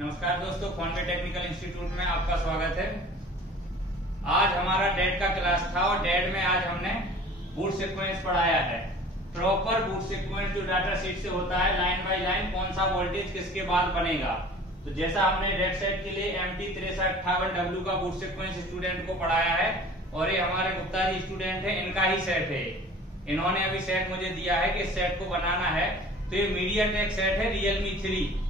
नमस्कार दोस्तों, फॉनवे technical institute में आपका स्वागत है। आज हमारा डेट का क्लास था और डेट में आज हमने बूट सीक्वेंस पढ़ाया है। प्रॉपर बूट सीक्वेंस जो डाटा शीट से होता है, लाइन बाय लाइन कौन सा वोल्टेज किसके बाद बनेगा। तो जैसा हमने डेट सेट के लिए MT6358W का बूट सीक्वेंस स्टूडेंट को पढ़ाया है और ये हमारे गुप्ता जी स्टूडेंट है, इनका ही सेट है। इन्होंने अभी सेट मुझे दिया है कि इस सेट को बनाना है। तो ये मीडियाटेक सेट है Realme 3।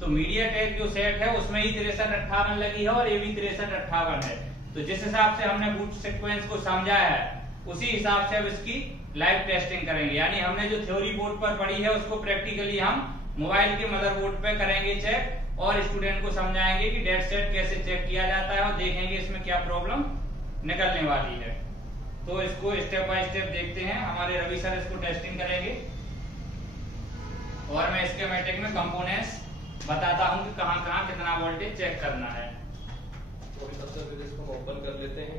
तो मीडियाटेक जो सेट है उसमें ही 6358 लगी है और ये भी 6358 है। तो जिस हिसाब से हमने बूट सीक्वेंस को समझाया है उसी हिसाब से अब इसकी लाइव टेस्टिंग करेंगे। यानी हमने जो थ्योरी बोर्ड पर पढ़ी है उसको प्रैक्टिकली हम मोबाइल के मदरबोर्ड पे करेंगे चेक और स्टूडेंट को समझाएंगे कि डेट सेट कैसे चेक किया जाता है और देखेंगे इसमें क्या प्रॉब्लम निकलने वाली है। तो इसको स्टेप बाय स्टेप देखते हैं। हमारे रवि सर इसको टेस्टिंग करेंगे और मैं स्कीमेटिक में कंपोनेंट्स बताता हूं कि कहां कितना वोल्टेज चेक करना है। तो अभी सबसे पहले इसको ओपन कर लेते हैं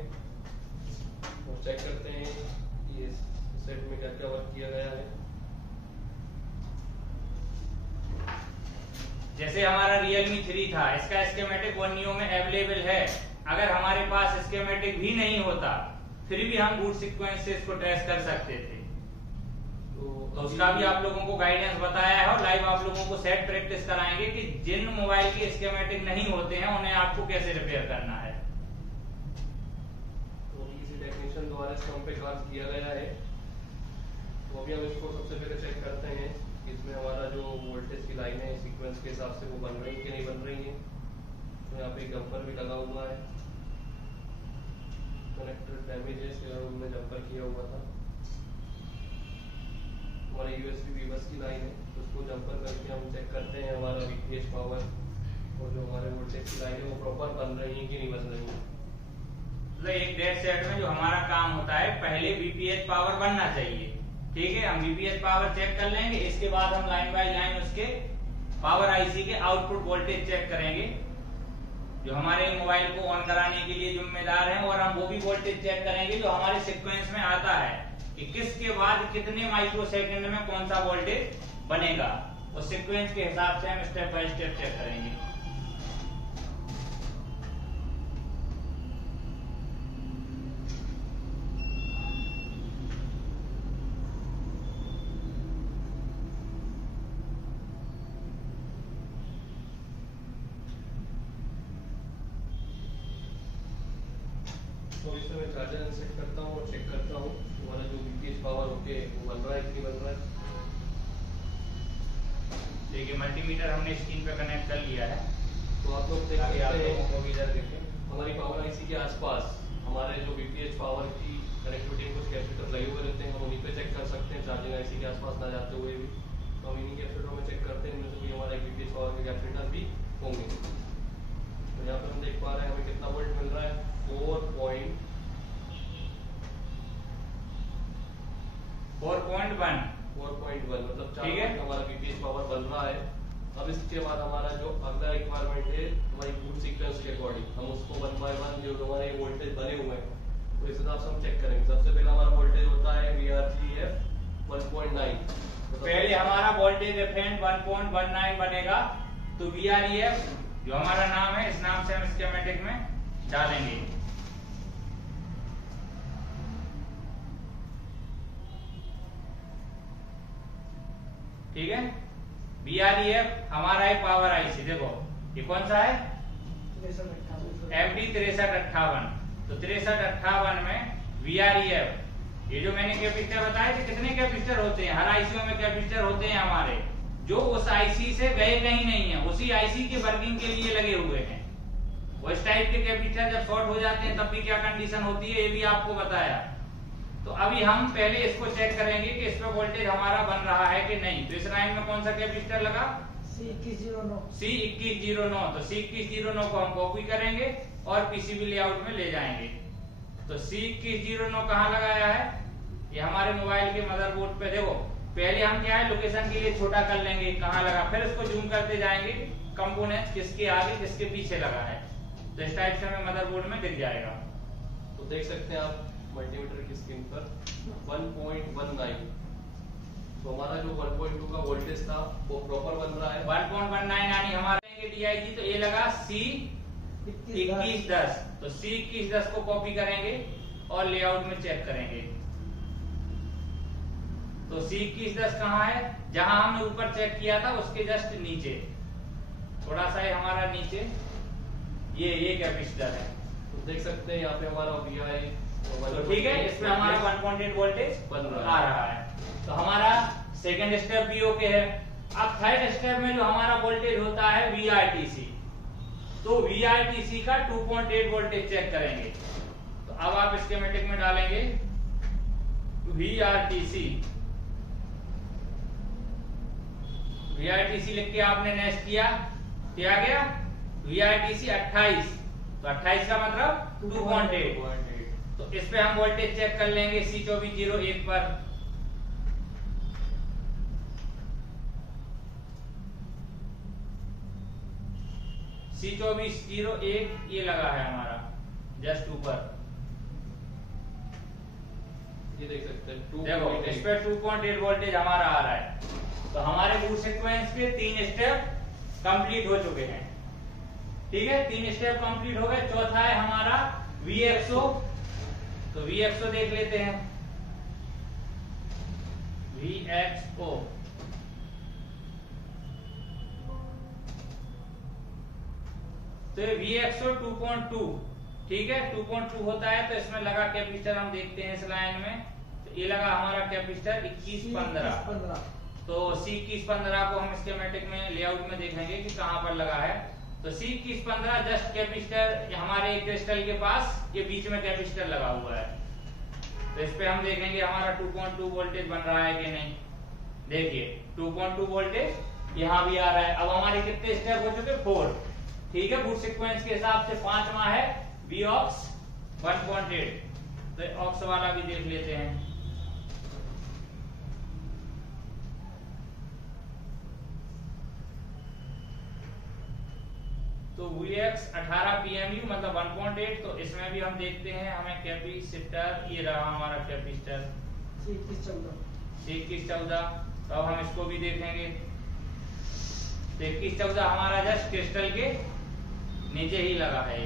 और चेक करते हैं कि इस सेट में क्या क्या वर्क किया गया है। जैसे हमारा Realme 3 था, इसका स्कीमेटिक वनियो में अवेलेबल है। अगर हमारे पास स्कीमेटिक भी नहीं होता फिर भी हम बूट सीक्वेंस से इसको टेस्ट कर सकते थे। तो उसका भी आप लोगों को गाइडेंस बताया है और लाइव आप लोगों को सेट प्रैक्टिस कराएंगे कि जिन मोबाइल के स्कीमेटिक नहीं होते हैं उन्हें आपको कैसे रिपेयर करना है। तो किसी टेक्नीशियन द्वारा इसको हम पे काम किया गया है। तो अभी हम इसको सबसे पहले चेक करते हैं कि इसमें हमारा जो वोल्टेज की लाइन है सीक्वेंस के हिसाब से वो बन रही है कि नहीं बन रही है। तो यहाँ पे जंपर भी लगा हुआ है, कनेक्टर डैमेज है, इसके लिए हमने जंपर किया हुआ था। हमारा USB वीबस की लाइन है तो उसको जंपर करके हम चेक करते हैं हमारा VPH पावर और जो हमारे वोल्टेज की लाइन है वो प्रॉपर बन रही है कि नहीं बन रही है। मतलब एक डेट सेट में जो हमारा काम होता है पहले VPH पावर बनना चाहिए। ठीक है, हम VPH पावर चेक कर लेंगे, इसके बाद हम लाइन बाय लाइन उसके पावर IC के आउटपुट वोल्टेज चेक करेंगे जो हमारे मोबाइल को ऑन कराने के लिए जिम्मेदार है। और हम वो भी वोल्टेज चेक करेंगे जो हमारे सीक्वेंस में आता है कि किसके बाद कितने माइक्रो सेकंड में कौन सा वोल्टेज बनेगा। उस सीक्वेंस के हिसाब से हम स्टेप बाय स्टेप चेक करेंगे। तो इसमें मैं चार्जर सेट करता हूँ और चेक करता हूँ हमारा जो VPH पावर होके वो बन रहा है कि नहीं बन रहा है। देखिए मल्टीमीटर हमने स्क्रीन पे कनेक्ट कर लिया है तो आप लोग देख ताकि आप सकते लोगों हैं को भी इधर देखें। हमारी पावर IC के आसपास हमारे जो VPH पावर की कनेक्टिविटी में कुछ कैपेसिटर लगे हुए रहते हैं, हम उन्हीं पे चेक कर सकते हैं चार्जिंग IC के आसपास ना जाते हुए भी। तो हम इन्हीं कैपेसिटरों में चेक करते हैं, इनमें से कोई हमारा VPH पावर के कैपेसिटर भी होंगे। तो यहाँ पर हम देख पा रहे हैं हमें कितना वोल्ट मिल रहा है, 4.1 मतलब 4 वोल्ट हमारा VPH पावर बन रहा है। अब इसके बाद हमारा जो अगला रिक्वायरमेंट है हमारी बूट सीक्वेंस के अकॉर्डिंग हम उसको 1 बाय 1 जो हमारे वोल्टेज बने हुए हैं तो इस हिसाब से हम चेक करेंगे। सबसे पहले हमारा वोल्टेज होता है VRGF 1.9। पहले हमारा वोल्टेज रेफरेंस 1.19 बनेगा। तो VREF जो हमारा नाम है इस नाम से हम स्कीमेटिक में डालेंगे। ठीक है, VREF हमारा है पावर IC। देखो ये कौन सा है, MT6358। तो 6358 में VREF ये जो मैंने कैपेसिटर बताया कि कितने कैपेसिटर होते हैं, हर IC में कैपेसिटर होते हैं हमारे जो उस IC से गए कहीं नहीं है, उसी IC के वर्किंग के लिए लगे हुए हैं। वो इस टाइप के कैपेसिटर जब शॉर्ट हो जाते हैं तब भी क्या कंडीशन होती है ये भी आपको बताया। तो अभी हम पहले इसको चेक करेंगे कि इस पे वोल्टेज हमारा बन रहा है कि नहीं। तो इस लाइन में कौन सा कैपेसिटर लगा, C2109। तो C2109 को हम कॉपी करेंगे और PCB लेआउट में ले जाएंगे। तो C2109 कहाँ लगाया है, ये हमारे मोबाइल के मदरबोर्ड पे। देखो पहले हम क्या है लोकेशन के लिए छोटा कर लेंगे कहाँ लगा, फिर इसको जूम करते जाएंगे कंपोनेंट किसके आगे किसके पीछे लगा है। तो इस टाइप से हमें मदरबोर्ड में दिख जाएगा। तो देख सकते हैं आप मल्टीमीटर की स्क्रीन पर 1.19। तो हमारा जो 1.2 का वोल्टेज था वो प्रॉपर बन रहा है। 1.19 यानी हमारे लिखेंगे DIG, तो ये लगा C 2110, तो C 2110 को कॉपी करेंगे और लेआउट में चेक करेंगे। तो C 2110 कहाँ है? जहां हमने ऊपर चेक किया था उसके जस्ट नीचे, थोड़ा सा हमारा नीचे ये कैपेसिटर है, तो देख सकते हैं यहाँ पे हमारा VI, तो ठीक है, इसमें हमारा 1.8 वोल्टेज बन आ रहा है। तो हमारा सेकंड स्टेप भी ओके है। अब थर्ड स्टेप में जो हमारा वोल्टेज होता है VRTC, तो VRTC का 2.8 वोल्टेज चेक करेंगे। तो अब आप स्कीमेटिक में डालेंगे VRTC लिख के आपने नेक्स्ट किया, क्या गया VRTC 28, तो 28 का मतलब 2.8, तो इस पे हम वोल्टेज चेक कर लेंगे C2401 पर। C2401 ये लगा है हमारा जस्ट ऊपर, ये देख सकते हैं देखो इस पे 2.8 वोल्टेज हमारा आ रहा है। तो हमारे बूट सीक्वेंस के 3 स्टेप कंप्लीट हो चुके हैं, ठीक है, 3 स्टेप कंप्लीट हो गए। चौथा है हमारा VXO, तो VXO देख लेते हैं, VXO तो ये VXO 2.2, ठीक है, 2.2 होता है। तो इसमें लगा कैपेसिटर हम देखते हैं इस लाइन में, तो ये लगा हमारा कैपेसिटर 2115, तो C2115 को हम स्कीमेटिक में लेआउट में देखेंगे कि कहां पर लगा है। तो C2115 जस्ट कैपेसिटर हमारे क्रिस्टल के पास ये बीच में कैपेसिटर लगा हुआ है। तो इस पे हम देखेंगे हमारा 2.2 वोल्टेज बन रहा है कि नहीं। देखिए 2.2 वोल्टेज यहाँ भी आ रहा है। अब हमारे कितने स्टेप हो चुके? 4, ठीक है। बूट सीक्वेंस के हिसाब से 5वां है Vaux 1.8, तो ऑक्स वाला भी देख लेते हैं। तो Vx 18 PMU मतलब 1.8, तो इसमें भी हम देखते हैं हमें कैपेसिटर, ये रहा हमारा कैपेसिटर C2114, तो अब हम इसको भी देखेंगे। 2114 हमारा जस्ट क्रिस्टल के नीचे ही लगा है,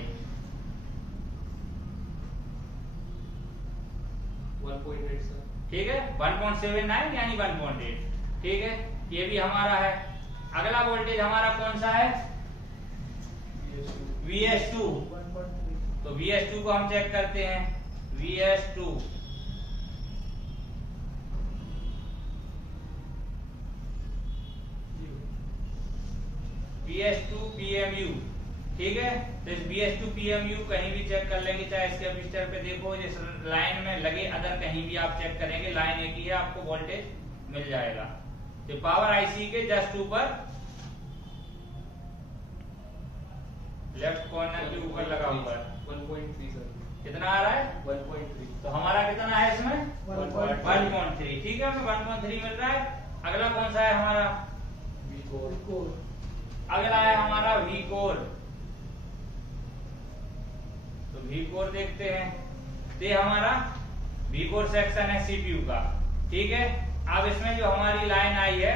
1.8 सर, ठीक है, 1.79 यानी 1.8, ठीक है, ये भी हमारा है। अगला वोल्टेज हमारा कौन सा है? VS2, तो VS2 को हम चेक करते हैं। VS2 PMU, ठीक है। तो इस VS2 PMU कहीं भी चेक कर लेंगे, चाहे इसके कैपेसिटर पे देखो, जिस लाइन में लगे अदर कहीं भी आप चेक करेंगे, लाइन एक ही है, आपको वोल्टेज मिल जाएगा। तो पावर आईसी के जस्ट ऊपर लेफ्ट कॉर्नर के ऊपर लगा हुआ है 1.3 सर, कितना आ रहा है? 1.3, तो हमारा कितना है इसमें? 1.3, ठीक है, हमें 1.3 मिल रहा है। अगला कौन सा है हमारा? V4, अगला है हमारा V4, तो V4 देखते हैं। तो ये हमारा V4 सेक्शन है CPU का, ठीक है। अब इसमें जो हमारी लाइन आई है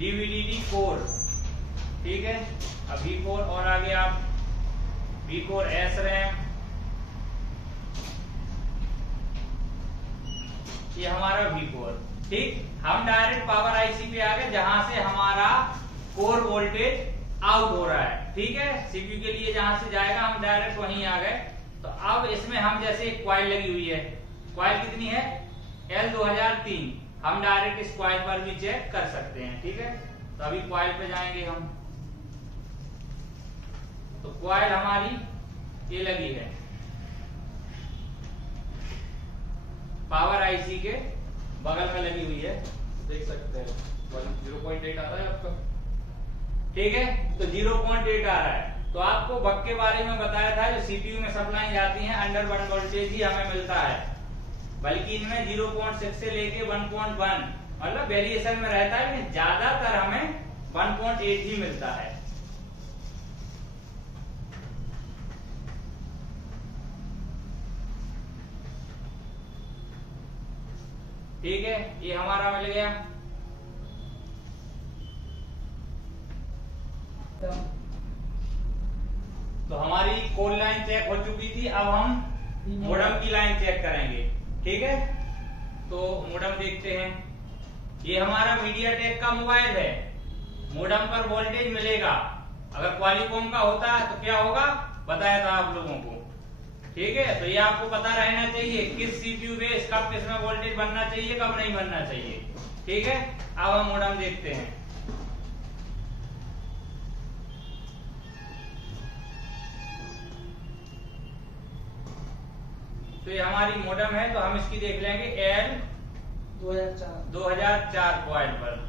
DVDD कोर, ठीक है। अब V4 और आगे आप V4 SRAM, ये हमारा V4, ठीक। हम डायरेक्ट पावर आईसी पे आ गए जहां से हमारा कोर वोल्टेज आउट हो रहा है, ठीक है। सीपीयू के लिए जहां से जाएगा हम डायरेक्ट वहीं आ गए। तो अब इसमें हम जैसे एक क्वाइल लगी हुई है, क्वाइल कितनी है? L2003, हम डायरेक्ट इस क्वाइल पर भी चेक कर सकते हैं, ठीक है। तो अभी क्वाइल पे जाएंगे हम, तो क्वाइल हमारी ये लगी है पावर आईसी के बगल में लगी हुई है, देख सकते हैं 0.8 आ रहा है आपका, ठीक है। तो 0.8 आ रहा है। तो आपको बग के बारे में बताया था, जो सीपीयू में सप्लाई जाती है अंडर 1 वोल्टेज ही हमें मिलता है, बल्कि इनमें 0.6 से लेके 1.1 मतलब वेरिएशन में रहता है, लेकिन ज्यादातर हमें 1.8 ही मिलता है। ठीक है, ये हमारा मिल गया। तो हमारी कोड लाइन चेक हो चुकी थी, अब हम मोडेम की लाइन चेक करेंगे। ठीक है, तो मोडेम देखते हैं। ये हमारा मीडियाटेक का मोबाइल है। मोडेम पर वोल्टेज मिलेगा। अगर क्वालिकॉम का होता है तो क्या होगा, बताया था आप लोगों को। ठीक है, तो ये आपको पता रहना चाहिए किस सीपीयू बेस कब किसमें वोल्टेज बनना चाहिए, कब नहीं बनना चाहिए। ठीक है, अब हम मोडेम देखते हैं। तो ये हमारी मोडेम है, तो हम इसकी देख लेंगे एल 2004 कॉइल पर।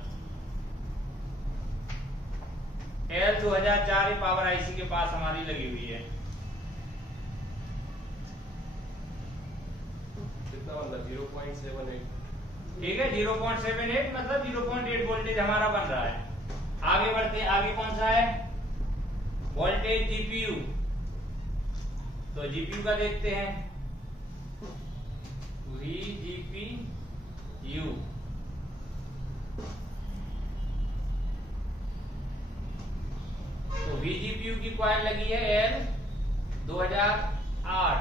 एल 2004 पावर आईसी के पास हमारी लगी हुई है। कितना मतलब 0.78। ठीक है, 0.78 मतलब 0.8 वोल्टेज हमारा बन रहा है। आगे बढ़ते हैं, आगे कौन सा है, वोल्टेज जीपीयू। तो जीपीयू का देखते हैं, VGPU। तो VGPU की कॉइल लगी है L 2008।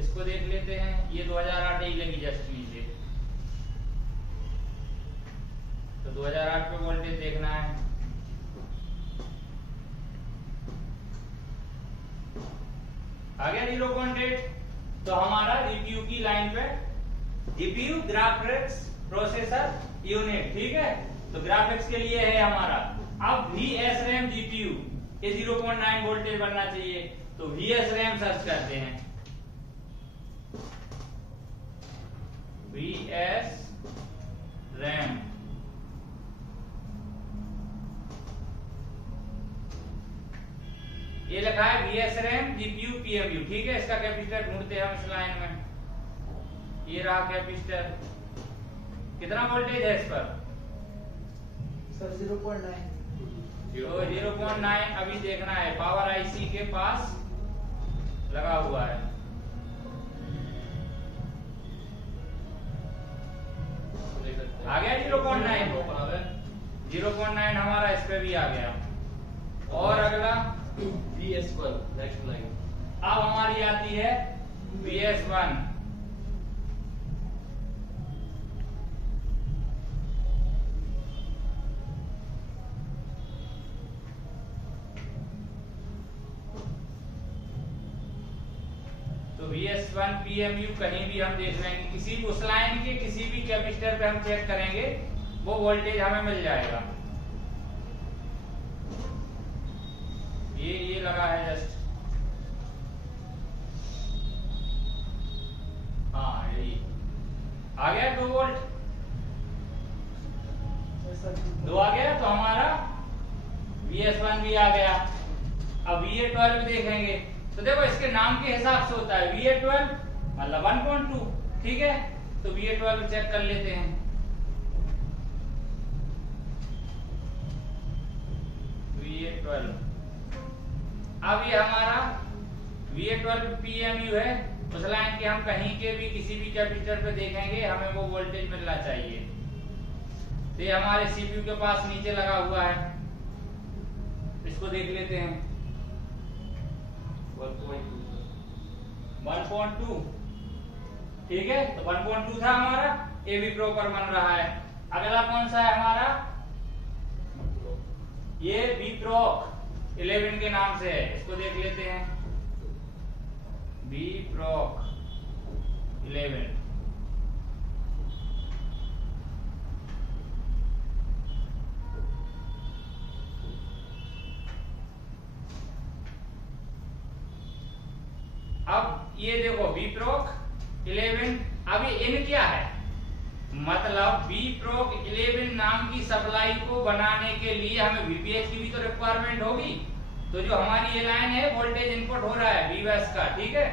इसको देख लेते हैं, ये 2008 ही लगी जस्ट नीचे। तो 2008 पे वोल्टेज देखना है। आ गया 0.8। तो हमारा जीपीयू की लाइन पे, जीपीयू ग्राफिक्स प्रोसेसर यूनिट। ठीक है, तो ग्राफिक्स के लिए है हमारा। अब VSRAM जीपीयू ये 0.9 वोल्टेज बनना चाहिए, तो VSRAM सर्च करते हैं। VSRAM ये लिखा है VSRAM GPU PMU। ठीक है, इसका कैपेसिटर ढूंढते हैं हम इस लाइन में। ये रहा कैपेसिटर, कितना वोल्टेज है इस पर सर 0.9। तो 0.9 अभी देखना है, पावर आईसी के पास लगा हुआ है। आ गया 0.9। 0.9 हमारा इस पे भी आ गया। और अगला VS1 नेक्स्ट लाइन। अब हमारी आती है VS1। तो VS1 PMU कहीं भी हम देख लेंगे, किसी भी उस लाइन के किसी भी कैपेसिटर पे हम चेक करेंगे, वो वोल्टेज हमें मिल जाएगा। ये लगा है जस्ट, हाँ यही आ गया 2 वोल्ट। 2 आ गया, तो हमारा VS1 भी आ गया। अब VA12 देखेंगे, तो देखो इसके नाम के हिसाब से होता है। VA12 मतलब 1.2। ठीक है, तो VA12 चेक कर लेते हैं। VA12 अब ये हमारा VA12 PMU है। उस लाइन के हम कहीं के भी किसी भी कैपेसिटर पे देखेंगे, हमें वो वोल्टेज मिलना चाहिए। तो ये हमारे सीपीयू के पास नीचे लगा हुआ है, इसको देख लेते हैं। 1.2। ठीक है, तो 1.2 था हमारा, ये भी प्रॉपर बन रहा है। अगला कौन सा है हमारा, ये Vproc 11 के नाम से है, इसको देख लेते हैं। Vproc 11। अब ये देखो Vproc 11। अब ये इन क्या है, मतलब Vproc 11 नाम की सप्लाई को बनाने के लिए हमें VPH की भी तो रिक्वायरमेंट होगी। तो जो हमारी ये लाइन है, वोल्टेज इनपुट हो रहा है VBus का। ठीक है,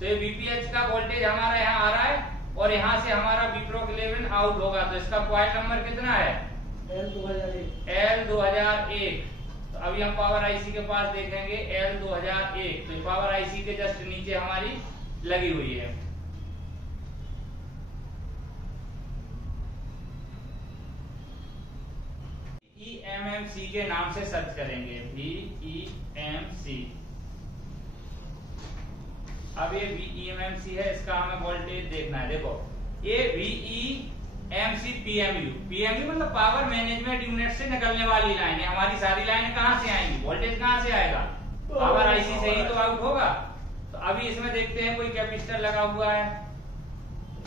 तो ये VPH का वोल्टेज हमारा यहाँ आ रहा है, और यहाँ से हमारा Vproc 11 आउट होगा। तो इसका कॉइल नंबर कितना है, L2001। तो अभी हम पावर आईसी के पास देखेंगे L2001। तो पावर आईसी के जस्ट नीचे हमारी लगी हुई है। EMM VEMC के नाम से सर्च करेंगे, VEMC। अब ये VEMC है, इसका हमें वोल्टेज देखना है। देखो ये VEMC PMU मतलब पावर मैनेजमेंट यूनिट से निकलने वाली लाइन है। हमारी सारी लाइनें कहां से आएंगी, वोल्टेज कहां से आएगा, पावर आईसी से ही तो आउट होगा। तो अभी इसमें देखते हैं कोई कैपेसिटर लगा हुआ है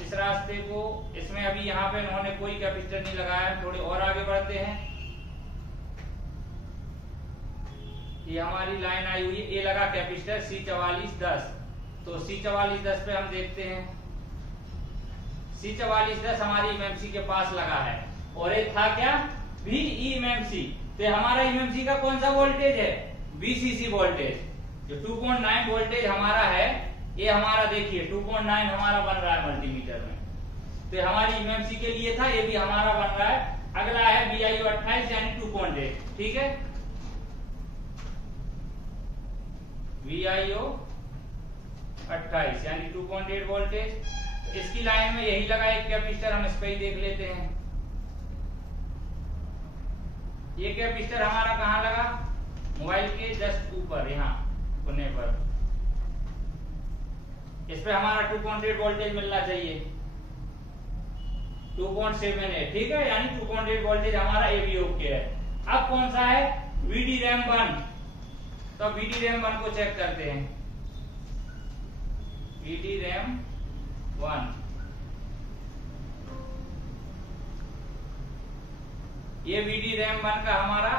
इस रास्ते को, इसमें अभी यहाँ पे इन्होंने कोई कैपेसिटर नहीं लगाया। थोड़े और आगे बढ़ते हैं, ये हमारी लाइन आई हुई है, ये लगा कैपेसिटर C4410। तो C4410 पे हम देखते हैं, C4410 हमारी एमएमसी के पास लगा है, और एक था क्या, VEMC। तो हमारा एमएमसी का कौन सा वोल्टेज है, VCC वोल्टेज। जो 2.9 वोल्टेज हमारा है, ये हमारा देखिए 2.9 हमारा बन रहा है मल्टीमीटर में। तो हमारी एमएमसी के लिए था, ये भी हमारा बन रहा है। अगला है VIO 28 यानी 2.8, ठीक है। VIO 28 यानी 2.8 वोल्टेज। इसकी लाइन में यही लगा एक कैपेसिटर, हम इस पे ही देख लेते हैं। ये कैपेसिटर हमारा कहाँ लगा, मोबाइल के जस्ट ऊपर, यहाँ कोने पर। इस पे हमारा 2.8 वोल्टेज मिलना चाहिए, 2.78, ठीक है। यानी 2.8 वोल्टेज हमारा AV ओके है। अब कौन सा है, VDRAM1। तो VDRAM1 को चेक करते हैं, VDRAM1। ये VDRAM1 का हमारा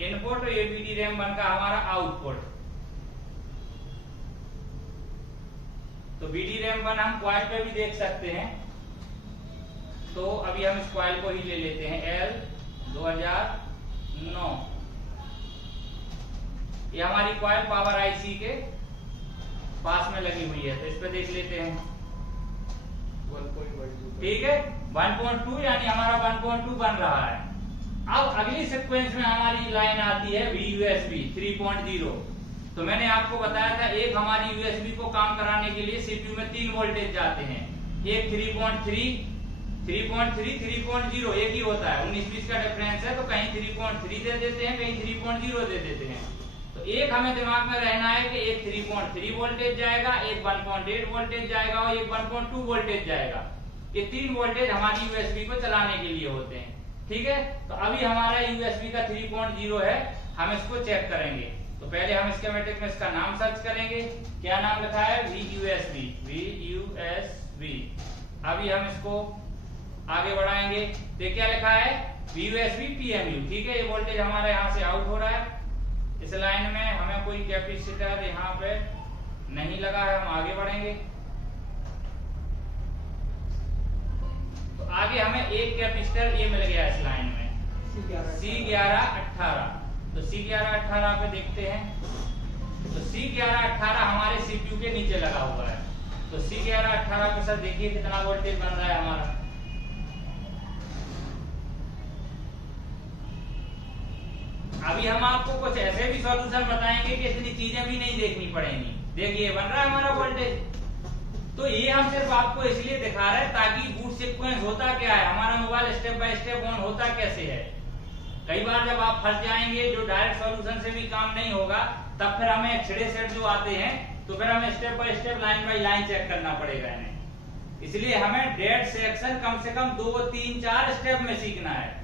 इनपुट और ये VDRAM1 का हमारा आउटपुट। तो VDRAM1 हम कॉइल पे भी देख सकते हैं। तो अभी हम इस कॉइल को ही ले लेते हैं, L2009। ये हमारी कॉइल पावर आईसी के पास में लगी हुई है, तो इस पे देख लेते हैं। 1.12, ठीक है, 1.2 यानी हमारा 1.2 बन रहा है। अब अगली सीक्वेंस में हमारी लाइन आती है VUSB 3.0। तो मैंने आपको बताया था, एक हमारी यूएसबी को काम कराने के लिए सीपीयू में 3 वोल्टेज जाते हैं। एक 3.3, 3.3, 3.0 एक ही होता है, 19-20 का डिफरेंस है। तो कहीं 3.3 दे देते हैं, कहीं 3.0 दे देते हैं। तो एक हमें दिमाग में रहना है कि एक 3.3 वोल्टेज जाएगा, एक 1.8 वोल्टेज जाएगा और एक 1.2 वोल्टेज जाएगा। ये 3 वोल्टेज हमारी यूएसबी को चलाने के लिए होते हैं, ठीक है। तो अभी हमारा यूएसबी का 3.0 है, हम इसको चेक करेंगे। तो पहले हम स्कीमेटिक में इसका नाम सर्च करेंगे, क्या नाम लिखा है, VUSB। अभी हम इसको आगे बढ़ाएंगे, तो क्या लिखा है, VUSB PMU, ठीक है। ये वोल्टेज हमारा यहाँ से आउट हो रहा है। इस लाइन में हमें कोई कैपेसिटर यहाँ पे नहीं लगा है, हम आगे बढ़ेंगे। तो आगे हमें एक कैपेसिटर ये मिल गया इस लाइन में, C1118। तो C1118 पे देखते हैं। तो C1118 हमारे सीपीयू के नीचे लगा हुआ है। तो C1118 पे सर देखिए कितना वोल्टेज बन रहा है हमारा। अभी हम आपको कुछ ऐसे भी सॉल्यूशन बताएंगे कि इतनी चीजें भी नहीं देखनी पड़ेंगी। देखिए बन रहा है हमारा वोल्टेज। तो ये हम सिर्फ आपको इसलिए दिखा रहे हैं ताकि बूट सीक्वेंस होता क्या है, हमारा mobile step by step on होता कैसे है। कई बार जब आप फंस जाएंगे, जो डायरेक्ट सॉल्यूशन से भी काम नहीं होगा, तब फिर हमें छिड़े सेट जो आते हैं, तो फिर हमें step by step line by line check करना पड़ेगा इन्हें। इसलिए हमें डेड सेक्शन कम से कम 2, 3, 4 स्टेप में सीखना है।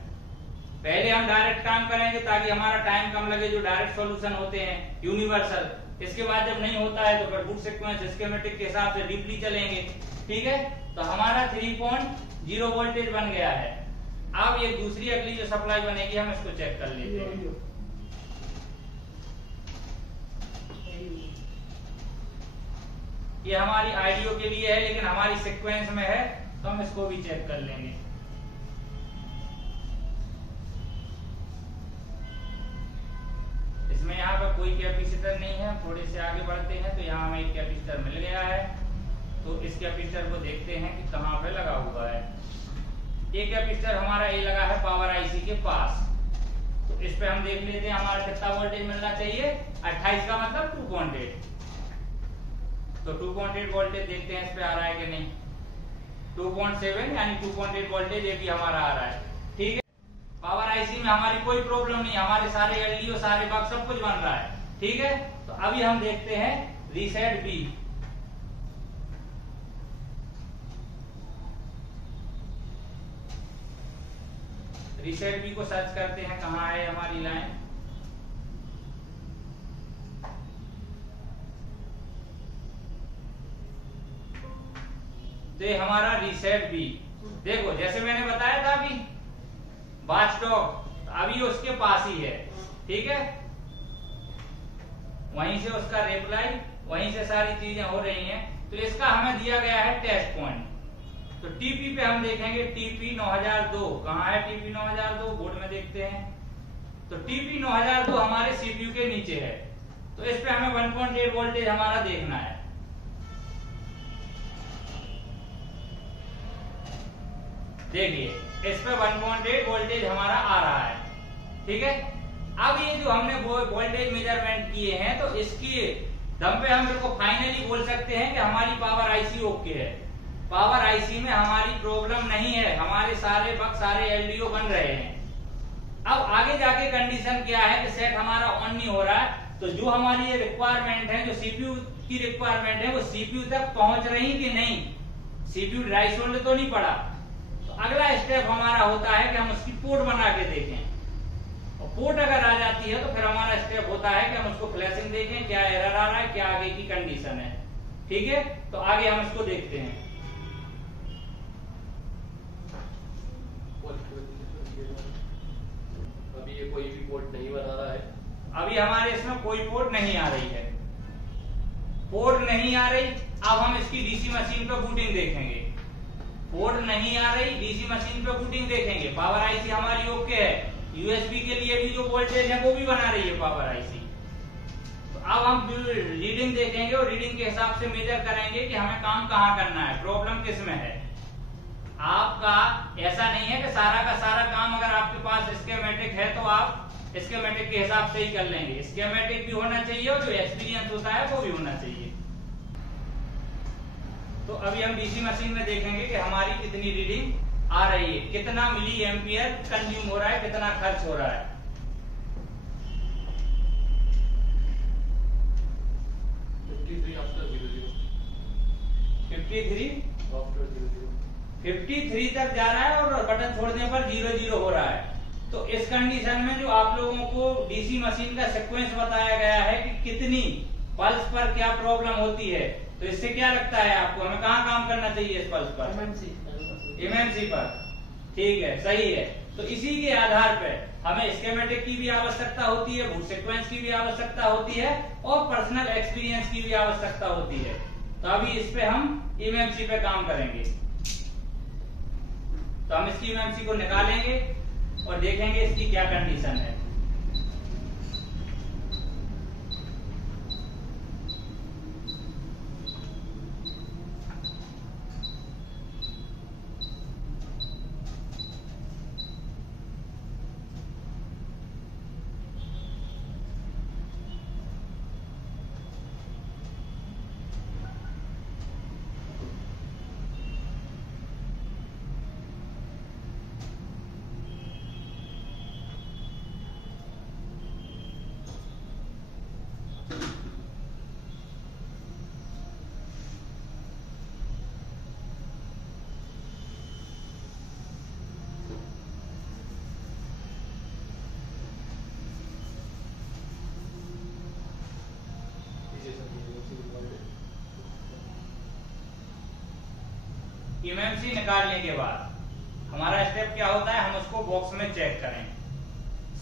पहले हम डायरेक्ट काम करेंगे ताकि हमारा टाइम कम लगे, जो डायरेक्ट सॉल्यूशन होते हैं यूनिवर्सल। इसके बाद जब नहीं होता है तो फिर बूट सीक्वेंस स्कीमेटिक के हिसाब से डीपली चलेंगे, ठीक है। तो हमारा 3.0 वोल्टेज बन गया है। अब ये दूसरी अगली जो सप्लाई बनेगी हम इसको चेक कर लेते हैं। ये हमारी आईडियो के लिए है, लेकिन हमारी सीक्वेंस में है, तो हम इसको भी चेक कर लेंगे। इसमें यहाँ पर कोई कैपेसिटर नहीं है। थोड़े से आगे बढ़ते हैं तो यहाँ हमें एक कैपेसिटर मिल गया है। तो इस कैपेसिटर को देखते हैं कि कहाँ पे लगा हुआ है। ये कैपेसिटर हमारा ये लगा है पावर आईसी के पास। तो इस पे हम देख लेते हैं हमारा कितना वोल्टेज मिलना चाहिए, 28 का मतलब 2.8। तो 2.8 वोल्टेज देखते हैं इस पे आ रहा है कि नहीं। 2.7 यानी 2.8 वोल्टेज ये भी हमारा आ रहा है, ठीक है। पावर आईसी में हमारी कोई प्रॉब्लम नहीं, हमारे सारे एलडीओ सारे बग सब कुछ बन रहा है। ठीक है, तो अभी हम देखते हैं रीसेट बी। रीसेट बी को सर्च करते हैं, कहां है हमारी लाइन। तो ये हमारा रीसेट बी, देखो जैसे मैंने बताया था अभी वाचडॉग, अभी उसके पास ही है। ठीक है, वहीं से उसका रिप्लाई, वहीं से सारी चीजें हो रही हैं। तो इसका हमें दिया गया है टेस्ट पॉइंट। तो टीपी पे हम देखेंगे टीपी 9002, कहां है टीपी 9002, बोर्ड में देखते हैं। तो टीपी 9002 हमारे सीपीयू के नीचे है। तो इस पे हमें 1.8 वोल्टेज हमारा देखना है। देखिए इस पे 1.8 वोल्टेज हमारा आ रहा है। ठीक है, अब ये जो हमने वोल्टेज मेजरमेंट किए हैं, तो इसकी दम पे हम इसको फाइनली बोल सकते हैं कि हमारी पावर आईसी ओके है। पावर आईसी में हमारी प्रॉब्लम नहीं है, हमारे सारे बग सारे एलडीओ बन रहे हैं। अब आगे जाके कंडीशन क्या है कि सेट हमारा ऑन नहीं हो रहा है। तो जो हमारी ये रिक्वायरमेंट है, जो सीपीयू की रिक्वायरमेंट है, वो सीपीयू तक पहुंच रही कि नहीं, सीपीयू ड्राई सोल्ड तो नहीं पड़ा। तो अगला स्टेप हमारा होता है कि हम उसकी पोर्ट बना के देखें, और पोर्ट अगर आ जाती है तो फिर हमारा स्टेप होता है कि हम उसको फ्लैशिंग देखें, क्या एरर आ रहा है, क्या आगे की कंडीशन है। ठीक है, तो आगे हम इसको देखते हैं। अभी ये कोई भी पोर्ट नहीं बना रहा है, अभी हमारे इसमें कोई पोर्ट नहीं आ रही है, पोर्ट नहीं आ रही। अब हम इसकी डीसी मशीन पे बूटिंग देखेंगे। पोर्ट नहीं आ रही, डीसी मशीन पे बूटिंग देखेंगे। पावर आईसी हमारी ओके है, यूएसबी के लिए भी जो वोल्टेज है वो भी बना रही है पावर आईसी। तो अब हम रीडिंग देखेंगे और रीडिंग के हिसाब से मेजर करेंगे कि हमें काम कहाँ करना है, प्रॉब्लम किस में है। आपका ऐसा नहीं है कि सारा का सारा काम अगर आपके पास स्कीमेटिक है तो आप स्कीमेटिक के हिसाब से ही कर लेंगे। स्कीमेटिक भी होना चाहिए और जो एक्सपीरियंस होता है वो भी होना चाहिए। तो अभी हम डीसी मशीन में देखेंगे कि हमारी कितनी रीडिंग आ रही है, कितना मिली एम्पियर कंज्यूम हो रहा है, कितना खर्च हो रहा है। आफ्टर 53 तक जा रहा है और बटन छोड़ने पर 00 हो रहा है। तो इस कंडीशन में जो आप लोगों को डीसी मशीन का सीक्वेंस बताया गया है कि कितनी पल्स पर क्या प्रॉब्लम होती है, तो इससे क्या लगता है आपको, हमें कहाँ काम करना चाहिए इस पल्स पर? एमएमसी पर। ठीक है, सही है। तो इसी के आधार पर हमें स्कीमेटिक की भी आवश्यकता होती है, बूट सीक्वेंस की भी आवश्यकता होती है और पर्सनल एक्सपीरियंस की भी आवश्यकता होती है। तो अभी इस पे हम एमएमसी पे काम करेंगे। तो हम इसकी एमएमसी को निकालेंगे और देखेंगे इसकी क्या कंडीशन है। एमएमसी निकालने के बाद हमारा स्टेप क्या होता है, हम उसको बॉक्स में चेक करें।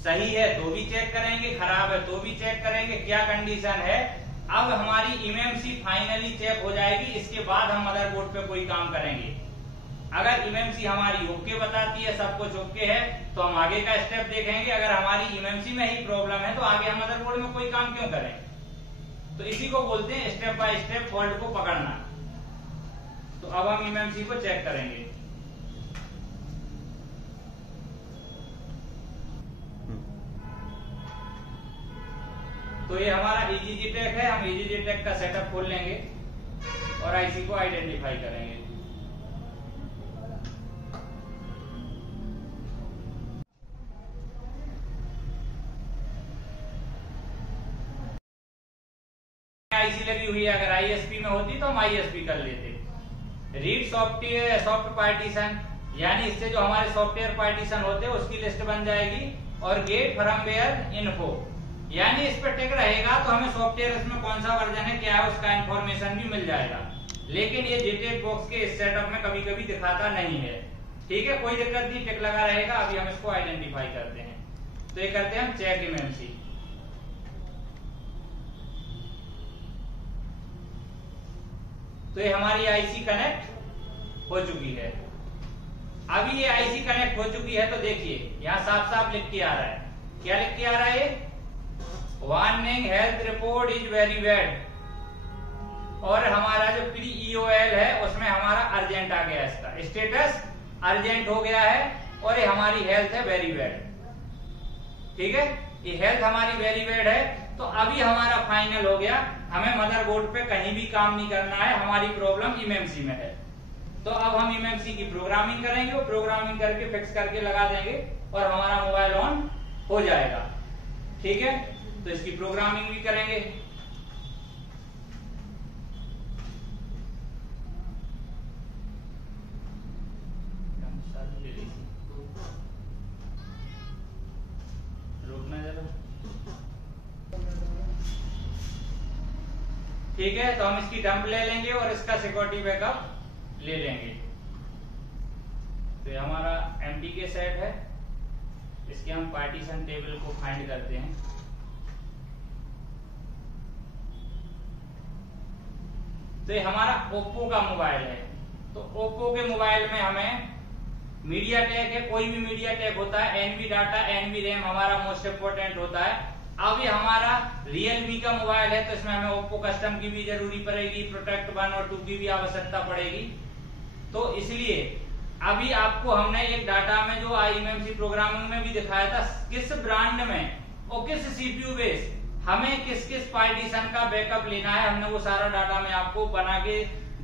सही है तो भी चेक करेंगे, खराब है तो भी चेक करेंगे, क्या कंडीशन है। अब हमारी एमएमसी फाइनली चेक हो जाएगी, इसके बाद हम मदरबोर्ड पे कोई काम करेंगे। अगर एमएमसी हमारी ओके बताती है, सब कुछ ओके है, तो हम आगे का स्टेप देखेंगे। अगर हमारी एमएमसी में ही प्रॉब्लम है तो आगे हम मदरबोर्ड में कोई काम क्यों करें। तो इसी को बोलते हैं स्टेप बाय स्टेप फॉल्ट को पकड़ना। तो अब हम एमएमसी को चेक करेंगे। तो ये हमारा ईजीजी टेक है, हम ईजीजी टेक का सेटअप खोल लेंगे और आईसी को आइडेंटिफाई करेंगे। आईसी लगी हुई है, अगर आईएसपी में होती तो हम आईएसपी कर लेते। रीड सॉफ्टवेयर सॉफ्ट पार्टीशन, यानी इससे जो हमारे सॉफ्टवेयर पार्टीशन होते हैं उसकी लिस्ट बन जाएगी। और गेट फर्मवेयर इन्फो, यानी इस पर टिक रहेगा तो हमें सॉफ्टवेयर इसमें कौन सा वर्जन है क्या है उसका इंफॉर्मेशन भी मिल जाएगा। लेकिन ये JTAG बॉक्स के इस सेटअप में कभी कभी दिखाता नहीं है। ठीक है, कोई दिक्कत नहीं, टिक लगा रहेगा। अभी हम इसको आइडेंटिफाई करते हैं, तो ये करते हैं हम चेक MMC। तो ये हमारी आईसी कनेक्ट हो चुकी है। अभी ये आईसी कनेक्ट हो चुकी है तो देखिए यहाँ साफ साफ लिख के आ रहा है, क्या लिख के आ रहा है, warning health report is very bad. और हमारा जो PEOL है उसमें हमारा अर्जेंट आ गया, इसका स्टेटस अर्जेंट हो गया है और ये हमारी हेल्थ है वेरी बैड। ठीक है, ये हेल्थ हमारी वेरी बैड है। तो अभी हमारा फाइनल हो गया, हमें मदरबोर्ड पे कहीं भी काम नहीं करना है, हमारी प्रॉब्लम MMC में है। तो अब हम MMC की प्रोग्रामिंग करेंगे, वो प्रोग्रामिंग करके फिक्स करके लगा देंगे और हमारा मोबाइल ऑन हो जाएगा। ठीक है, तो इसकी प्रोग्रामिंग भी करेंगे। रुकना जरा। ठीक है, तो हम इसकी डंप ले लेंगे और इसका सिक्योरिटी बैकअप ले लेंगे। तो ये हमारा MTK सेट है, इसके हम पार्टीशन टेबल को फाइंड करते हैं। तो ये हमारा ओप्पो का मोबाइल है। तो ओप्पो के मोबाइल में हमें मीडियाटेक है, कोई भी मीडियाटेक होता है, NV डाटा NV रैम हमारा मोस्ट इंपोर्टेंट होता है। अब ये हमारा Realme का मोबाइल है तो इसमें हमें ओप्पो कस्टम की भी जरूरी पड़ेगी, प्रोटेक्ट 1 और 2 की भी आवश्यकता पड़ेगी। तो इसलिए अभी आपको हमने एक डाटा में जो MMC प्रोग्रामिंग में भी दिखाया था, किस ब्रांड में और किस CPU बेस हमें किस किस पार्टीशन का बैकअप लेना है, हमने वो सारा डाटा में आपको बना के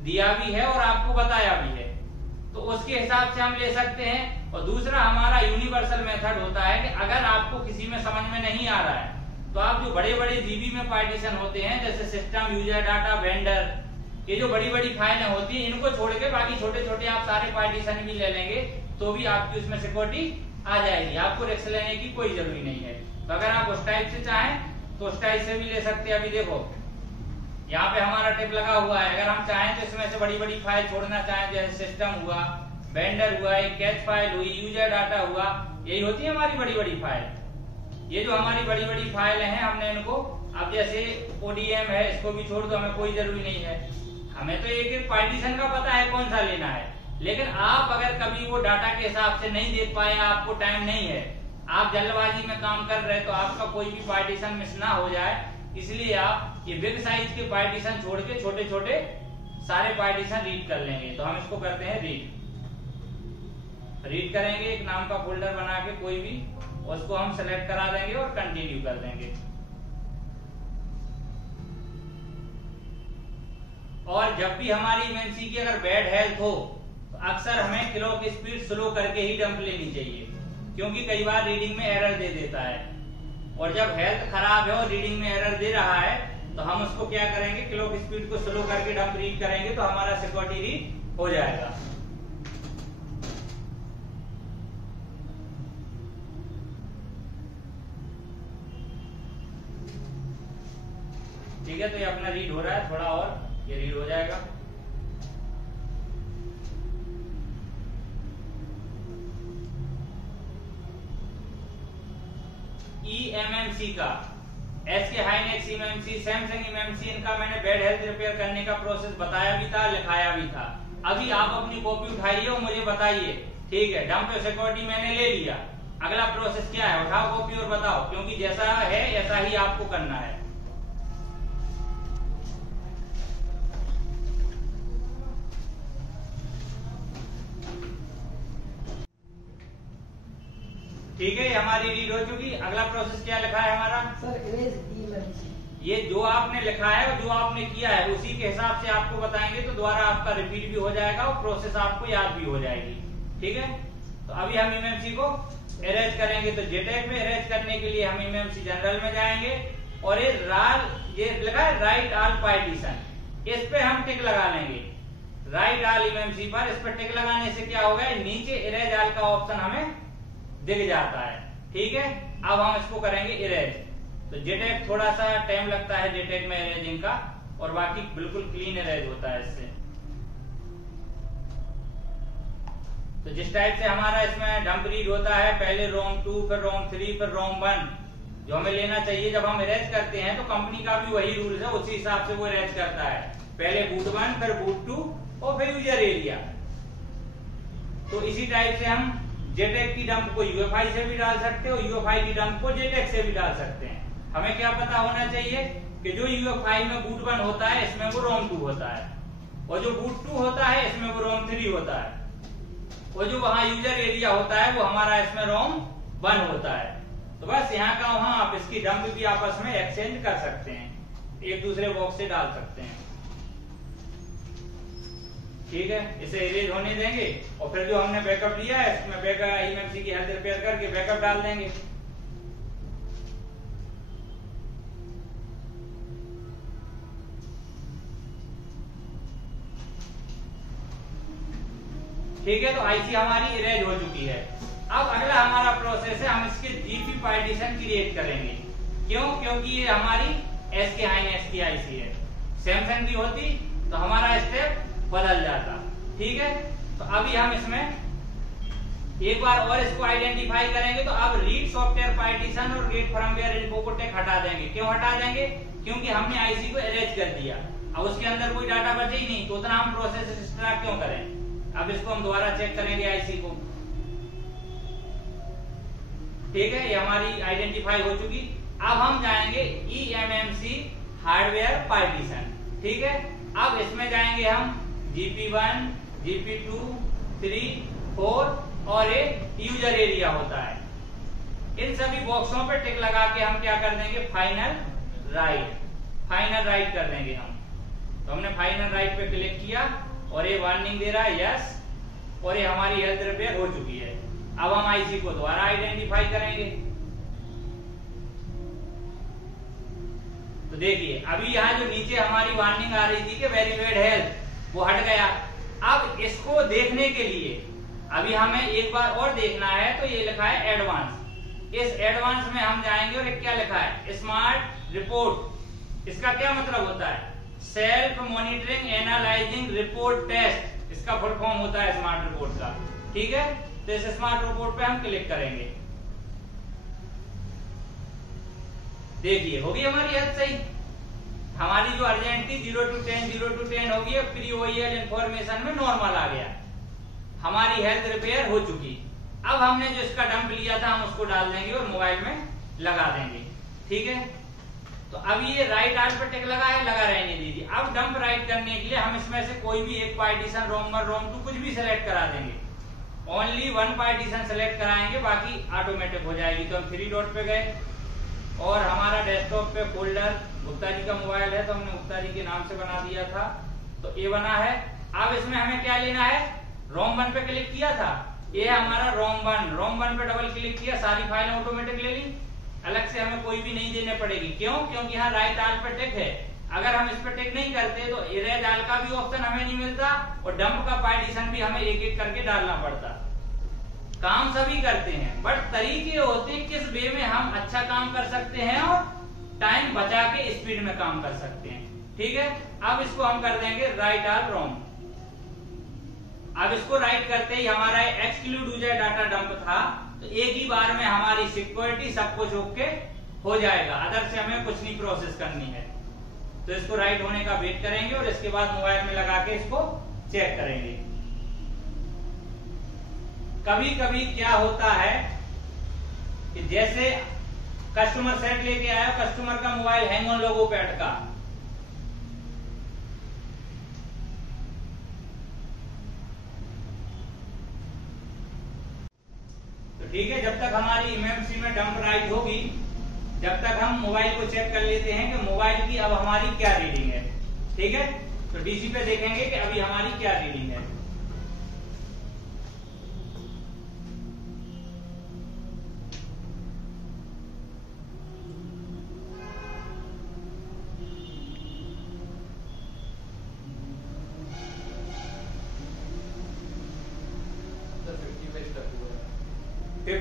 दिया भी है और आपको बताया भी है। तो उसके हिसाब से हम ले सकते हैं। और दूसरा हमारा यूनिवर्सल मेथड होता है कि अगर आपको किसी में समझ में नहीं आ रहा है तो आप जो बड़े बड़े जीबी में पार्टीशन होते हैं, जैसे सिस्टम यूजर डाटा वेंडर, ये जो बड़ी बड़ी फाइलें होती हैं, इनको छोड़ के बाकी छोटे छोटे आप सारे पार्टीशन भी ले लेंगे तो भी आपकी उसमें सिक्योरिटी आ जाएगी, आपको रिस्क लेने की कोई जरूरी नहीं है। तो अगर आप उस टाइप से चाहें तो उस टाइप से भी ले सकते हैं। अभी देखो यहाँ पे हमारा टिप लगा हुआ है, अगर हम चाहें तो इसमें से बड़ी बड़ी फाइल छोड़ना चाहें, जैसे सिस्टम हुआ, वेंडर हुआ, एक कैच फाइल हुई, यूजर डाटा हुआ, यही होती है हमारी बड़ी बड़ी फाइल। ये जो हमारी बड़ी बड़ी फाइल हैं हमने इनको, अब जैसे ODM है इसको भी छोड़ दो, हमें कोई जरूरी नहीं है, हमें तो एक एक पार्टीशन का पता है कौन सा लेना है। लेकिन आप अगर कभी वो डाटा के हिसाब से नहीं देख पाए, आपको टाइम नहीं है, आप जल्दबाजी में काम कर रहे तो आपका कोई भी पार्टीशन मिस ना हो जाए, इसलिए आप ये बिग साइज के पार्टीशन छोड़ के छोटे छोटे सारे पार्टीशन रीड कर लेंगे। तो हम इसको करते हैं रीड करेंगे, एक नाम का फोल्डर बना के कोई भी, उसको हम सेलेक्ट करा देंगे और कंटिन्यू कर देंगे। और जब भी हमारी MMC की अगर बैड हेल्थ हो तो अक्सर हमें क्लॉक स्पीड स्लो करके ही डंप लेनी चाहिए, क्योंकि कई बार रीडिंग में एरर दे देता है। और जब हेल्थ खराब है और रीडिंग में एरर दे रहा है तो हम उसको क्या करेंगे, क्लॉक स्पीड को स्लो करके डंप रीड करेंगे तो हमारा सिक्योरिटी रीड हो जाएगा। ठीक है, तो ये अपना रीड हो रहा है, थोड़ा और ये रीड हो जाएगा। MMC का SK Hynix MMC, Samsung MMC, इनका मैंने बैड हेल्थ रिपेयर करने का प्रोसेस बताया भी था, लिखाया भी था। अभी आप अपनी कॉपी उठाइए और मुझे बताइए। ठीक है, डंप सिक्योरिटी मैंने ले लिया, अगला प्रोसेस क्या है, उठाओ कॉपी और बताओ, क्योंकि जैसा है ऐसा ही आपको करना है। ठीक है, हमारी रीड हो चुकी। अगला प्रोसेस क्या लिखा है हमारा, सर इरेज MMC। ये जो आपने लिखा है और जो आपने किया है उसी के हिसाब से आपको बताएंगे तो दोबारा आपका रिपीट भी हो जाएगा और प्रोसेस आपको याद भी हो जाएगी। ठीक है, तो अभी हम MMC को इरेज करेंगे। तो JTAG में इरेज करने के लिए हम MMC जनरल में जाएंगे, और ये लिखा है राइट ऑल पार्टीशन, इस पे हम टिक लगा लेंगे। राइट ऑल एमएमसी पर इस पर टिक लगाने से क्या होगा, नीचे इरेज ऑल का ऑप्शन हमें दिख जाता है। ठीक है, अब हम इसको करेंगे इरेज। तो जेटेक थोड़ा सा टाइम लगता है जेटेक में इरेजिंग का, और बाकी बिल्कुल क्लीन इरेज होता है इससे। तो जिस टाइप से हमारा इसमें डंप रीड होता है, पहले रोम 2 फिर रोम 3 फिर रोम 1 जो हमें लेना चाहिए जब हम इरेज करते हैं, तो कंपनी का भी वही रूल है, उसी हिसाब से वो इरेज करता है। पहले बूट 1 फिर बूट 2 और फिर यूजर एरिया। तो इसी टाइप से हम जेटेक की डंप को यूएफआई से भी डाल सकते हो, यूएफआई की डंप को जेटेक से भी डाल सकते हैं। हमें क्या पता होना चाहिए कि जो यूएफआई में बूट 1 होता है इसमें वो रोम 2 होता है, और जो बूट 2 होता है इसमें वो रोम 3 होता है, और जो वहां यूजर एरिया होता है वो हमारा इसमें रोम 1 होता है। तो बस यहाँ का वहां आप इसकी डंप भी आपस में एक्सचेंज कर सकते हैं, एक दूसरे बॉक्स से डाल सकते हैं। ठीक है, इसे इरेज होने देंगे और फिर जो हमने बैकअप लिया है इसमें बैकअप एमएमसी की हेल्थ रिपेयर करके बैकअप डाल देंगे। ठीक है, तो आईसी हमारी इरेज हो चुकी है। अब अगला हमारा प्रोसेस है, हम इसके जीपी पार्टीशन क्रिएट करेंगे। क्यों? क्योंकि ये हमारी एसके हाइनेस की आईसी है। सैमसंग की होती तो हमारा स्टेप बदल जाता। ठीक है, तो अभी हम इसमें एक बार और इसको आइडेंटिफाई करेंगे। तो अब रीड सॉफ्टवेयर पार्टीशन और गेट फर्मवेयर इन्फो को टेक हटा देंगे। क्यों हटा देंगे? क्योंकि हमने आईसी को इरेज कर दिया, अब उसके अंदर कोई डाटा बचे ही नहीं, तो उतना हम प्रोसेस एक्स्ट्रा क्यों करें। अब इसको हम दोबारा चेक करेंगे आईसी को। ठीक है, ये हमारी आइडेंटिफाई हो चुकी। अब हम जाएंगे ईएमएमसी हार्डवेयर पार्टीशन। ठीक है, अब इसमें जाएंगे हम GP1, GP2, 3, 4 और एक यूजर एरिया होता है। इन सभी बॉक्सों पे टिक लगा के हम क्या कर देंगे, फाइनल राइट कर देंगे हम। तो हमने फाइनल राइट पे क्लिक किया और ये वार्निंग दे रहा है यस, और ये हमारी हेल्थ रिपेयर हो चुकी है। अब हम आईसी को दोबारा आइडेंटिफाई करेंगे। तो देखिए अभी यहाँ जो नीचे हमारी वार्निंग आ रही थी कि वेरीफाइड हेल्थ, वो हट गया। अब इसको देखने के लिए अभी हमें एक बार और देखना है, तो ये लिखा है एडवांस। इस एडवांस में हम जाएंगे और क्या लिखा है, स्मार्ट रिपोर्ट। इसका क्या मतलब होता है, self monitoring analysing report test, इसका फुल फॉर्म होता है स्मार्ट रिपोर्ट का। ठीक है, तो इस स्मार्ट रिपोर्ट पे हम क्लिक करेंगे। देखिए होगी हमारी हेल्थ सही। हमारी जो अर्जेंट थी 0 to 10 होगी, अब प्री ओईएल इंफॉर्मेशन में नॉर्मल आ गया। हमारी हेल्थ रिपेयर हो चुकी। अब हमने जो इसका डंप लिया था हम उसको डाल देंगे और मोबाइल में लगा देंगे। ठीक है, तो अब ये राइट आर्ट पर टिक लगा है, लगा रहने दीजिए। अब डंप राइट करने के लिए हम इसमें से कोई भी एक पार्टीशन रोम 1 रोम 2 कुछ भी सिलेक्ट करा देंगे। ओनली 1 पार्टीशन सिलेक्ट कराएंगे, बाकी ऑटोमेटिक हो जाएगी। तो हम 3 डॉट पे गए और हमारा डेस्कटॉप पे फोल्डर गुप्ता जी का मोबाइल है, तो हमने गुप्ता जी के नाम से बना दिया था, तो ये बना है। अब इसमें हमें क्या लेना है, रोम 1 पे क्लिक किया था, ये हमारा रोम 1 पे डबल क्लिक किया, सारी फाइलें ऑटोमेटिक ले ली, अलग से हमें कोई भी नहीं देने पड़ेगी। क्यों? क्योंकि यहाँ राइट आल पे टिक है। अगर हम इस पे टिक नहीं करते तो इरेज आल का भी ऑप्शन हमें नहीं मिलता और डंप का पार्टीशन भी हमें एक एक करके डालना पड़ता। काम सभी करते हैं, बट तरीके होते हैं किस वे में हम अच्छा काम कर सकते हैं और टाइम बचा के स्पीड में काम कर सकते हैं। ठीक है, अब इसको हम कर देंगे राइट आल रोम। अब इसको राइट करते ही हमारा एक्सक्लूड यूजर डाटा डंप था, तो एक ही बार में हमारी सिक्योरिटी सब कुछ ओके हो जाएगा, अदर से हमें कुछ नहीं प्रोसेस करनी है। तो इसको राइट होने का वेट करेंगे और इसके बाद मोबाइल में लगा के इसको चेक करेंगे। कभी कभी क्या होता है कि जैसे कस्टमर सेट लेके आया, कस्टमर का मोबाइल हैंग ऑन लोगो पे अटका, तो ठीक है, जब तक हमारी एमएमसी में डंप राइट होगी, जब तक हम मोबाइल को चेक कर लेते हैं कि मोबाइल की अब हमारी क्या रीडिंग है। ठीक है, तो डीसी पे देखेंगे कि अभी हमारी क्या रीडिंग है।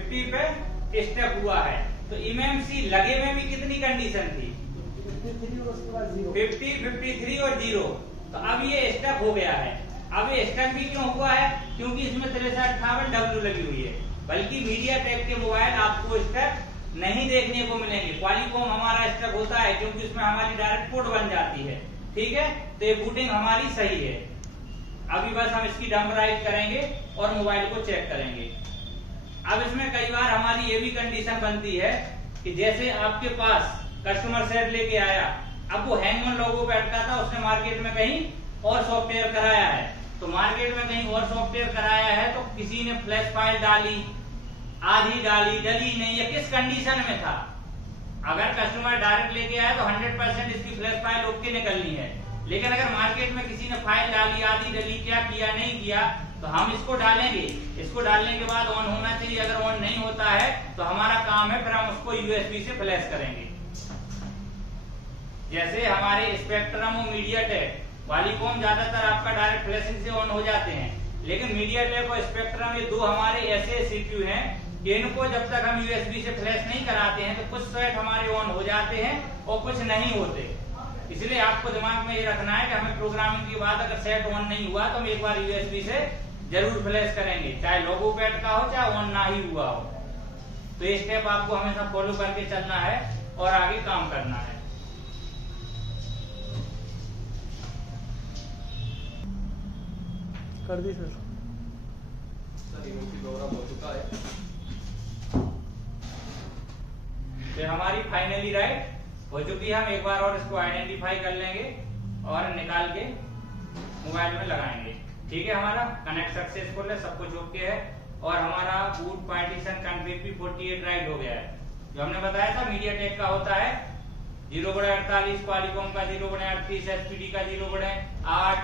50 पे स्टेप हुआ है। तो एमएमसी लगे में भी कितनी कंडीशन थी? 53 और उसके बाद 0। 50, 53 और 0। तो अब ये स्टेप हो गया है। अब ये स्टेप भी क्यों हुआ है? क्योंकि इसमें 6358W लगी हुई है। बल्कि मीडियाटेक के मोबाइल आपको स्टेप नहीं देखने को मिलेंगे। क्वालिकॉम हमारा स्टेप होता है क्योंकि उसमें हमारी डायरेक्ट पोर्ट बन जाती है। ठीक है, तो ये बूटिंग हमारी सही है। अभी बस हम इसकी डंप राइट करेंगे और मोबाइल को चेक करेंगे। अब इसमें कई बार हमारी ये भी कंडीशन बनती है कि जैसे आपके पास कस्टमर सेट लेके आया, अब वो हैंग ऑन लोगो पे अटका था, उसने मार्केट में कहीं और सॉफ्टवेयर कराया है। तो मार्केट में कहीं और सॉफ्टवेयर कराया है तो किसी ने फ्लैश फाइल डाली, आधी डाली, डली नहीं, या किस कंडीशन में था। अगर कस्टमर डायरेक्ट लेके आया तो 100% इसकी फ्लैश फाइल ओके निकलनी है। लेकिन अगर मार्केट में किसी ने फाइल डाली, आधी डली, क्या किया नहीं किया, तो हम इसको डालेंगे। इसको डालने के बाद ऑन होना चाहिए। अगर ऑन नहीं होता है तो हमारा काम है फिर हम उसको यूएसबी से फ्लैश करेंगे। जैसे हमारे स्पेक्ट्रम और मीडियाटेक, क्वालिकॉम ज्यादातर आपका डायरेक्ट फ्लैशिंग से ऑन हो जाते हैं, लेकिन मीडियाटेक और स्पेक्ट्रम ये दो हमारे ऐसे सीपीयू हैं कि इनको जब तक हम यूएसबी से फ्लैश नहीं कराते हैं तो कुछ सेट हमारे ऑन हो जाते हैं और कुछ नहीं होते। इसलिए आपको दिमाग में ये रखना है कि हमें प्रोग्रामिंग के बाद अगर सेट ऑन नहीं हुआ तो हम एक बार यूएसबी से जरूर फ्लैश करेंगे, चाहे लोगो पे अटका हो चाहे ऑन ना ही हुआ हो। तो ये स्टेप आपको हमेशा फॉलो करके चलना है और आगे काम करना है। कर दी सर। एमएमसी प्रोग्राम हो चुका है। तो हमारी फाइनली राइट हो चुकी है। हम एक बार और इसको आइडेंटिफाई कर लेंगे और निकाल के मोबाइल में लगाएंगे। ठीक है, हमारा कनेक्ट सक्सेसफुल है, सब कुछ ओके है और हमारा बूट पार्टीशन कॉन्फ़िग भी 48 राइट हो गया है। जो हमने बताया था मीडियाटेक का होता है 0/48, क्वालिकॉम का 0/38, एसपीडी का 0/8,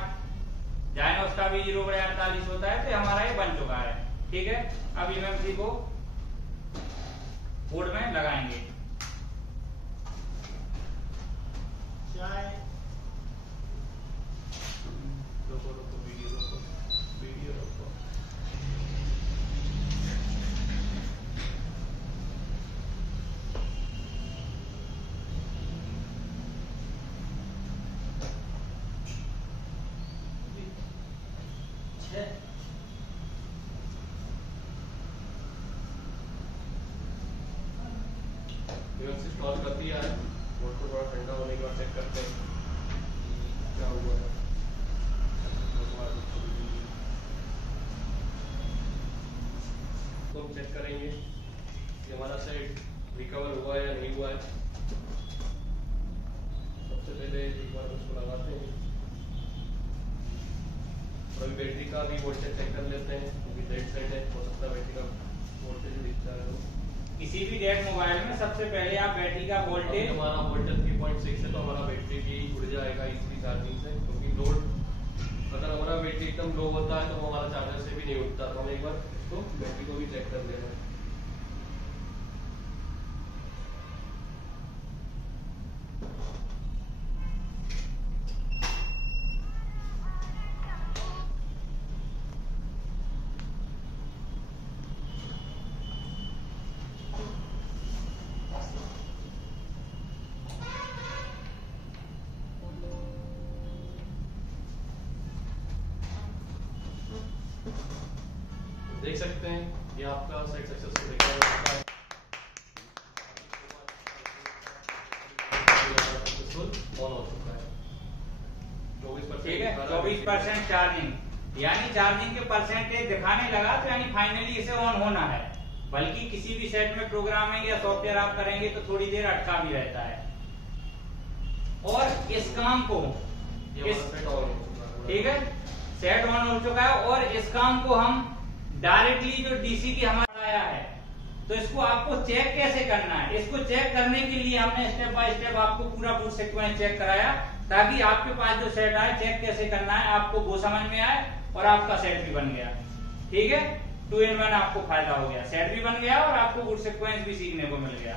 जाइनोस का भी 0/48 होता है। तो हमारा ये बन चुका है। ठीक है, अब एमएमसी को बोर्ड में लगाएंगे। वीडियो रोको। एमएमसी इंस्टॉल कर दिया है। बोर्ड को थोड़ा ठंडा होने के बाद चेक करते हैं क्या हुआ है। तो हम चेक करेंगे कि हमारा सेट रिकवर हुआ है या नहीं हुआ है। सबसे पहले एक बार उसको लगाते हैं। अभी बैटरी का भी वोल्टेज चेक कर लेते हैं क्योंकि डेड सेट है, हो सकता है बैटरी का वोल्टेज दिख जा रहा है। किसी भी डेड मोबाइल में सबसे पहले आप बैटरी का वोल्टेज, हमारा वोल्टेज 3.6 है तो हमारा बैटरी भी उड़ जाएगा इजीली चार्जिंग से, क्योंकि लोड अगर हमारा बैटरी एकदम लो होता है तो वो हमारा चार्जर से भी नहीं उठता। तो हम एक बार इसको बैटरी को भी चेक कर लेना है। देख सकते हैं ये आपका सेट सक्सेसफुल रिकवर हो चुका है। सक्सेसफुल ऑन हो चुका है। 24%। ठीक है, 24% चार्जिंग, यानी चार्जिंग के परसेंटेज दिखाने लगा तो यानी फाइनली इसे ऑन होना है। बल्कि किसी भी सेट में प्रोग्रामिंग या सॉफ्टवेयर आप करेंगे तो थोड़ी देर अटका भी रहता है। और इस काम को ठीक है, सेट ऑन हो चुका है और इस काम को हम डायरेक्टली जो डीसी की हमारा आया है तो इसको आपको चेक कैसे करना है। इसको चेक करने के लिए हमने स्टेप बाय स्टेप आपको पूरा बूट सीक्वेंस चेक कराया ताकि आपके पास जो सेट आए चेक कैसे करना है आपको वो समझ में आए और आपका सेट भी बन गया। ठीक है, 2 in 1 आपको फायदा हो गया, सेट भी बन गया और आपको बूट सीक्वेंस भी सीखने को मिल गया।